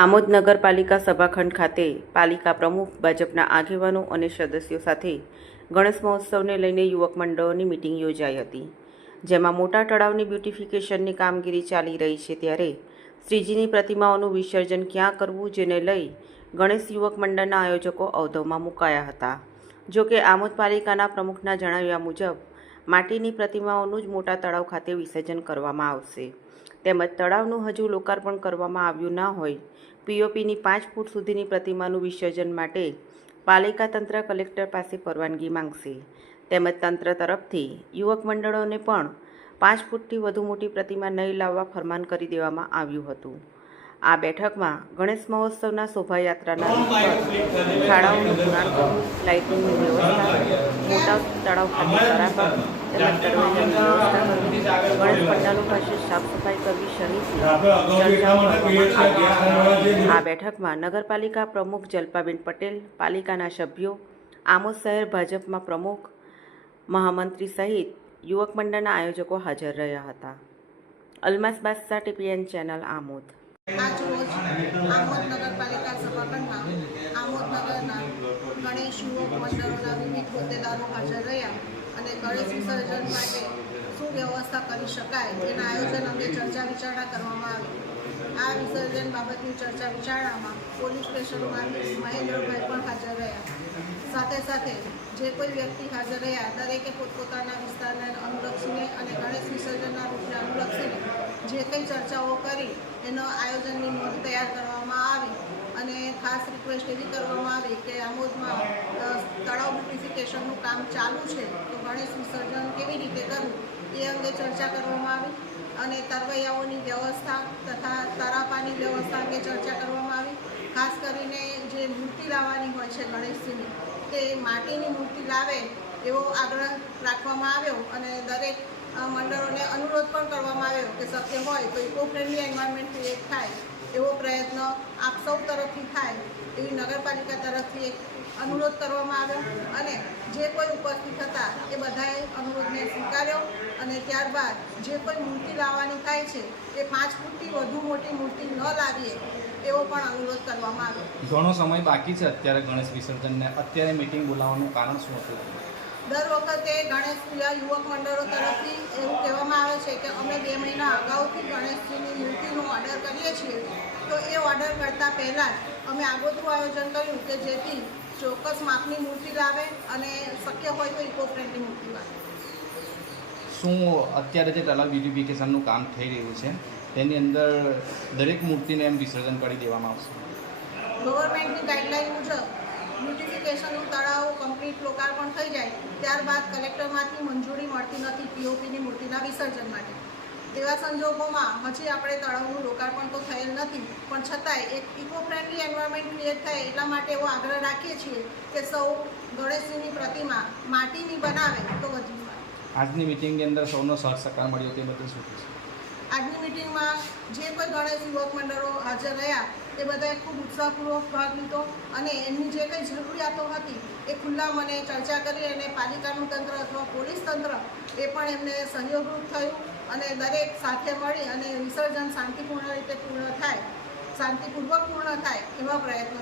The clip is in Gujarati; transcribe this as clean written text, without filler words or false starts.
આમોદ નગરપાલિકા સભાખંડ ખાતે પાલિકા પ્રમુખ, ભાજપના આગેવાનો અને સદસ્યો સાથે ગણેશ મહોત્સવને લઈને યુવક મંડળોની મિટિંગ યોજાઈ હતી, જેમાં મોટા તળાવની બ્યુટિફિકેશનની કામગીરી ચાલી રહી છે ત્યારે શ્રીજીની પ્રતિમાઓનું વિસર્જન ક્યાં કરવું, જેને લઈ ગણેશ યુવક મંડળના આયોજકો અવઢવમાં મુકાયા હતા। જો કે આમોદ પાલિકાના પ્રમુખના જણાવ્યા મુજબ માટીની પ્રતિમાઓનું જ મોટા તળાવ ખાતે વિસર્જન કરવામાં આવશે, તેમજ તળાવનું હજુ લોકાર્પણ કરવામાં આવ્યું ન હોય પીઓપીની 5 ફૂટ સુધીની પ્રતિમાનું વિસર્જન માટે પાલિકા તંત્ર કલેક્ટર પાસે પરવાનગી માંગશે, તેમજ તંત્ર તરફથી યુવક મંડળોને પણ 5 ફૂટથી વધુ મોટી પ્રતિમા નહીં લાવવા ફરમાન કરી દેવામાં આવ્યું હતું। આ બેઠકમાં ગણેશ મહોત્સવના શોભાયાત્રાના ખાડાઓનું પુરાણ કરવું, લાઇટિંગની વ્યવસ્થા, મોટા તળાવ ખાતે તરાપર તેમજ તરવૈયાની વ્યવસ્થા કરવી, ગણેશ પંડાલો પાસે સાફ સફાઈ કરવી સહિતની ચર્ચાઓ કરવામાં આવી। આ બેઠકમાં નગરપાલિકા પ્રમુખ જલ્પાબેન પટેલ, પાલિકાના સભ્યો, આમોદ શહેર ભાજપમાં પ્રમુખ, મહામંત્રી સહિત યુવક મંડળના આયોજકો હાજર રહ્યા હતા। અલમાસ બાદશાહ, TPN ચેનલ, આમોદ। આજ રોજ આમોદ નગરપાલિકા સભાખંડમાં આમોદ નગરના ગણેશ યુવક મંડળોના વિવિધ હોદ્દેદારો હાજર રહ્યા અને ગણેશ વિસર્જન માટે શું વ્યવસ્થા કરી શકાય તેના આયોજન અંગે ચર્ચા વિચારણા કરવામાં આવી। આ વિસર્જન બાબતની ચર્ચા વિચારણામાં પોલીસ સ્ટેશનમાંથી મહેન્દ્રભાઈ પણ હાજર રહ્યા। સાથે સાથે જે કોઈ વ્યક્તિ હાજર રહ્યા દરેકે પોતપોતાના વિસ્તારને અનુલક્ષીને અને ગણેશ વિસર્જનના રૂપને અનુલક્ષીને જે કંઈ ચર્ચાઓ કરી એનો આયોજનની નોંધ તૈયાર કરવામાં આવી અને ખાસ રિક્વેસ્ટ એવી કરવામાં આવી કે આમોદમાં તળાવ બ્યુટિફિકેશનનું કામ ચાલુ છે તો ગણેશ વિસર્જન કેવી રીતે કરવું એ અંગે ચર્ચા કરવામાં આવી અને તરવૈયાઓની વ્યવસ્થા તથા તરાપાની વ્યવસ્થા અંગે ચર્ચા કરવામાં આવી। ખાસ કરીને જે મૂર્તિ લાવવાની હોય છે ગણેશજીની તે માટીની મૂર્તિ લાવે એવો આગ્રહ રાખવામાં આવ્યો અને દરેક મંડળોને અનુરોધ પણ કરવામાં આવ્યો કે શક્ય હોય તો ઇકો ફ્રેન્ડલી એન્વાયરમેન્ટ ક્રિએટ થાય એવો પ્રયત્ન આપ સૌ તરફથી થાય એવી નગરપાલિકા તરફથી એક અનુરોધ કરવામાં આવ્યો અને જે કોઈ ઉપસ્થિત હતા એ બધાએ અનુરોધને સ્વીકાર્યો અને ત્યારબાદ જે કોઈ મૂર્તિ લાવવાની થાય છે એ 5 ફૂટથી વધુ મોટી મૂર્તિ ન લાવીએ એવો પણ અનુરોધ કરવામાં આવ્યો। ઘણો સમય બાકી છે અત્યારે ગણેશ વિસર્જનને, અત્યારે મિટિંગ બોલાવવાનું કારણ શું હતું? દર વખતે ગણેશ યુવક મંડળો તરફથી એવું કહેવામાં આવે છે કે અમે 2 મહિના અગાઉથી ગણેશજીની મૂર્તિનો ઓર્ડર કરીએ છીએ, તો એ ઓર્ડર કરતાં પહેલાં જ અમે આગોતરું આયોજન કર્યું કે જેથી ચોક્કસ માપની મૂર્તિ લાવે અને શક્ય હોય તો ઇકો ફ્રેન્ડલી મૂર્તિ લાવે। શું અત્યારે જે તળાવ બ્યુટિફિકેશનનું કામ થઈ રહ્યું છે તેની અંદર દરેક મૂર્તિને એમ વિસર્જન કરી દેવામાં આવશે? ગવર્મેન્ટની ગાઈડલાઇન મુજબ બ્યુટિફિકેશનનું તળાવ કમ્પ્લીટ લોકાર્પણ થઈ જાય ત્યારબાદ કલેક્ટરમાંથી મંજૂરી મળતી નથી પીઓપીની મૂર્તિના વિસર્જન માટે। તેવા સંજોગોમાં હજી આપણે તળાવનું લોકાર્પણ તો થયેલ નથી, પણ છતાંય એક ઇકો ફ્રેન્ડલી એન્વાયરમેન્ટ ક્રિએટ થાય એટલા માટે એવો આગ્રહ રાખીએ છીએ કે સૌ ગણેશજીની પ્રતિમા માટીની બનાવે તો વધુ સારું। આજની મિટિંગની અંદર સૌનો સહકાર મળ્યો તે બધું શું છે? આજની મિટિંગમાં જે કોઈ ગણેશ યુવક મંડળો હાજર રહ્યા તે બધાએ ખૂબ ઉત્સાહપૂર્વક ભાગ લીધો અને એમની જે કંઈ જરૂરિયાતો હતી એ ખુલ્લા મને ચર્ચા કરી અને પાલિકાનું તંત્ર અથવા પોલીસ તંત્ર એ પણ એમને સહયોગરૂપ થયું અને દરેક સાથે મળી અને વિસર્જન શાંતિપૂર્ણ રીતે પૂર્ણ થાય, શાંતિપૂર્વક પૂર્ણ થાય એવા પ્રયત્નો